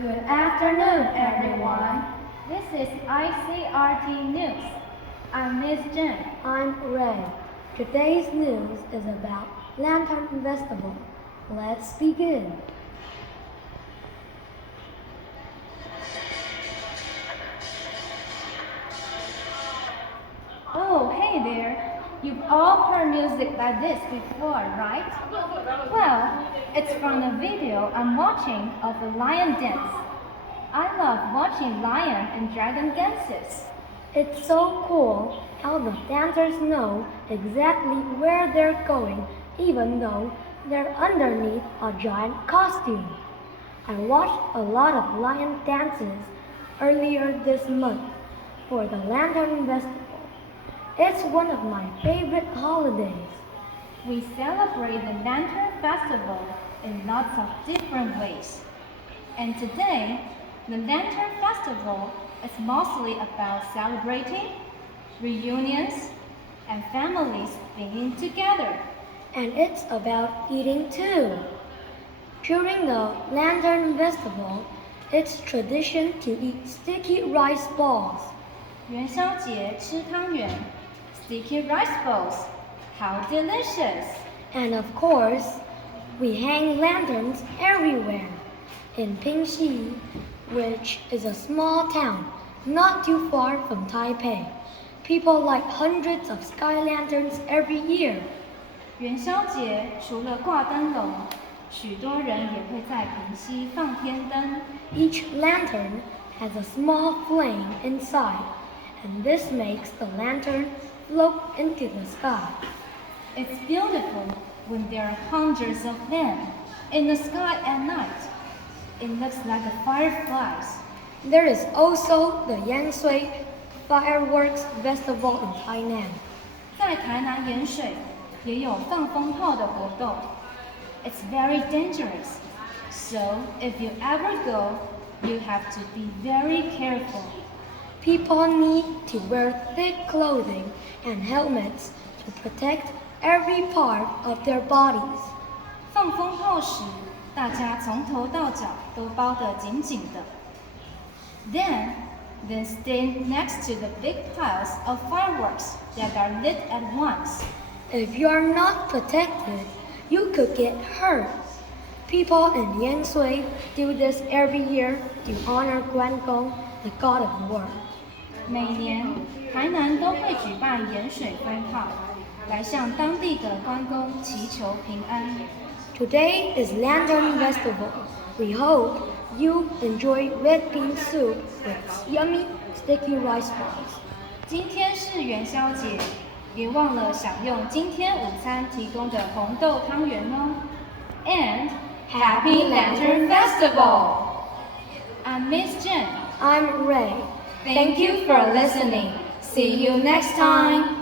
Good afternoon, everyone. This is ICRT News. I'm Miss Jen. I'm Ray. Today's news is about Lantern Festival. Let's begin. Oh, hey there. You've all heard music like this before, right? Well, it's from a video I'm watching of a lion dance. I love watching lion and dragon dances. It's so cool how the dancers know exactly where they're going even though they're underneath a giant costume. I watched a lot of lion dances earlier this month for the Lantern Festival. It's one of my favorite holidays. We celebrate the Lantern Festival in lots of different ways. And today, the Lantern Festival is mostly about celebrating, reunions, and families being together. And it's about eating too. During the Lantern Festival, it's tradition to eat sticky rice balls. 元宵节吃汤圆 Sticky rice balls. How delicious! And of course, we hang lanterns everywhere. In Pingxi, which is a small town not too far from Taipei, people light hundreds of sky lanterns every year. 元宵节除了挂灯笼，许多人也会在平溪放天灯。Each lantern has a small flame inside, and this makes the lantern float into the sky. It's beautiful when there are hundreds of them in the sky at night. It looks like a fireflies. There is also the Yansui Fireworks Festival in Tainan. 在台南盐水也有放风炮的活动。It's very dangerous, so if you ever go, you have to be very careful. People need to wear thick clothing and helmets to protect every part of their bodies. 放风炮时，大家从头到脚都包得紧紧的。Then stand next to the big piles of fireworks that are lit at once. If you are not protected, you could get hurt. People in Yansui do this every year to honor Guangong, the god of war. 每年，台南都会举办盐水风炮，来向当地的关公祈求平安。Today is Lantern Festival. We hope you enjoy red bean soup with yummy sticky rice balls. 今天是元宵节，别忘了享用今天午餐提供的红豆汤圆哦。And Happy Lantern Festival! I'm Miss Jen. I'm Ray. Thank you for listening. See you next time.